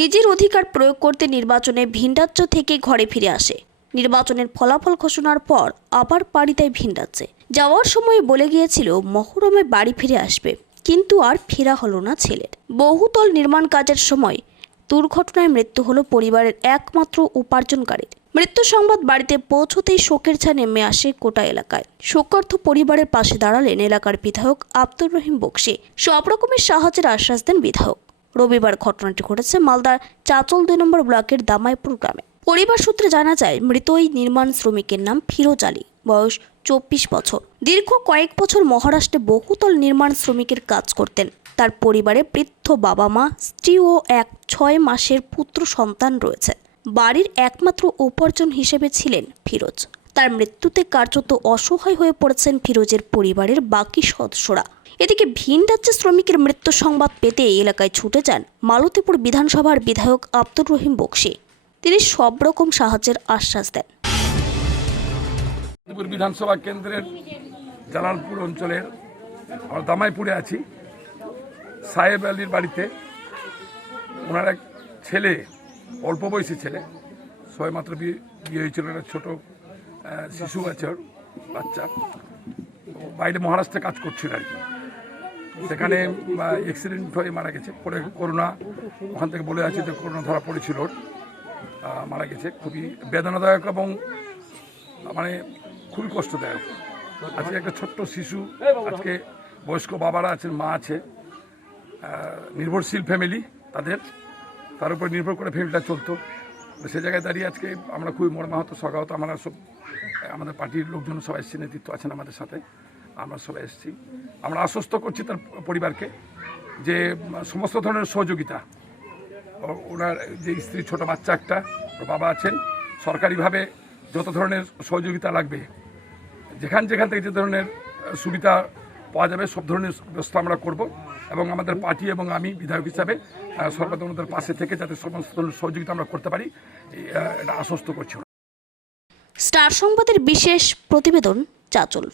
নিজের অধিকার প্রয়োগ করতে নির্বাচনে ভিন রাজ্য থেকে ঘরে ফিরে আসে। নির্বাচনের ফলাফল ঘোষণার পর আবার বাড়ি দেয় ভিন রাজ্যে। যাওয়ার সময় বলে গিয়েছিল মহরমে বাড়ি ফিরে আসবে, কিন্তু আর ফেরা হলো না ছেলের। বহুতল নির্মাণ কাজের সময় দুর্ঘটনায় মৃত্যু হলো পরিবারের একমাত্র উপার্জনকারীর। মৃত্যু সংবাদ বাড়িতে পৌঁছতেই শোকের ছায়া নেমে আসে গোটা এলাকায়। শোকার্ত পরিবারের পাশে দাঁড়ালেন এলাকার বিধায়ক আব্দুর রহিম বক্সী। সব রকমের সাহায্যের আশ্বাস দেন বিধায়ক। রবিবার ঘটনাটি ঘটেছে মালদার চাচল 2 নম্বর ব্লকের দামাইপুর গ্রামে। পরিবার সূত্রে জানা যায়, মৃত ওই নির্মাণ শ্রমিকের নাম ফিরোজ আলী, বয়স 24 বছর। দীর্ঘ কয়েক বছর মহারাষ্ট্রে বহুতল নির্মাণ শ্রমিকের কাজ করতেন। তার পরিবারে বৃদ্ধ বাবা মা, স্ত্রী ও এক 6 মাসের পুত্র সন্তান রয়েছে। বাড়ির একমাত্র উপার্জন হিসেবে ছিলেন ফিরোজ। তার মৃত্যুতে কার্যত অসহায় হয়ে পড়েছেন ফিরোজের পরিবারের বাকি সদস্যরা। এদিকে ভিন রাজ্যে শ্রমিকের মৃত্যু সংবাদ পেতে এলাকায় ছুটে যান মালতীপুর বিধানসভার বিধায়ক আব্দুর রহিম বক্সী। তিনি সব রকম সাহায্যের আশ্বাস দেন। বিধানসভা কেন্দ্রের জালালপুর অঞ্চলের আমরা দামাইপুরে আছি। সাহেব আলীর বাড়িতে ওনার এক ছেলে, অল্প বয়সী ছেলে, সবেমাত্র বিয়ে হয়েছিল, একটা ছোট শিশু আছে, ওর বাচ্চা। বাইরে মহারাষ্ট্রে কাজ করছিল আর কি। সেখানে অ্যাক্সিডেন্ট হয়ে মারা গেছে। পরে করোনা, ওখান থেকে বলে আছে যে করোনা ধরা পড়েছিল, ওর মারা গেছে। খুবই বেদনাদায়ক এবং মানে খুবই কষ্টদায়ক। আজকে একটা ছোট্ট শিশু, আজকে বয়স্ক বাবারা আছেন, মা আছে, নির্ভরশীল ফ্যামিলি, তার উপর নির্ভর করে ফ্যামিলিটা চলতো। সে জায়গায় দাঁড়িয়ে আজকে আমরা খুবই মর্মাহত, শোকাহত। আমরা সব, আমাদের পার্টির লোকজন সবাই এসেছি, নেতৃত্ব আছেন আমাদের সাথে, আমরা সবাই এসেছি। আমরা আশ্বস্ত করছি তার পরিবারকে যে সমস্ত ধরনের সহযোগিতা, ওনার যে স্ত্রী, ছোট বাচ্চা একটা, ওর বাবা আছেন, সরকারিভাবে যত ধরনের সহযোগিতা লাগবে, যেখান থেকে যে ধরনের সুবিধা পাওয়া যাবে, সব ধরনের ব্যবস্থা আমরা করব। এবং আমাদের পার্টি এবং আমি বিধায়ক হিসাবে সর্বদা ওনাদের পাশে থেকে যাতে সমস্ত ধরনের সহযোগিতা আমরা করতে পারি, এটা আশ্বস্ত করছি। স্টার সংবাদের বিশেষ প্রতিবেদন, চাচল।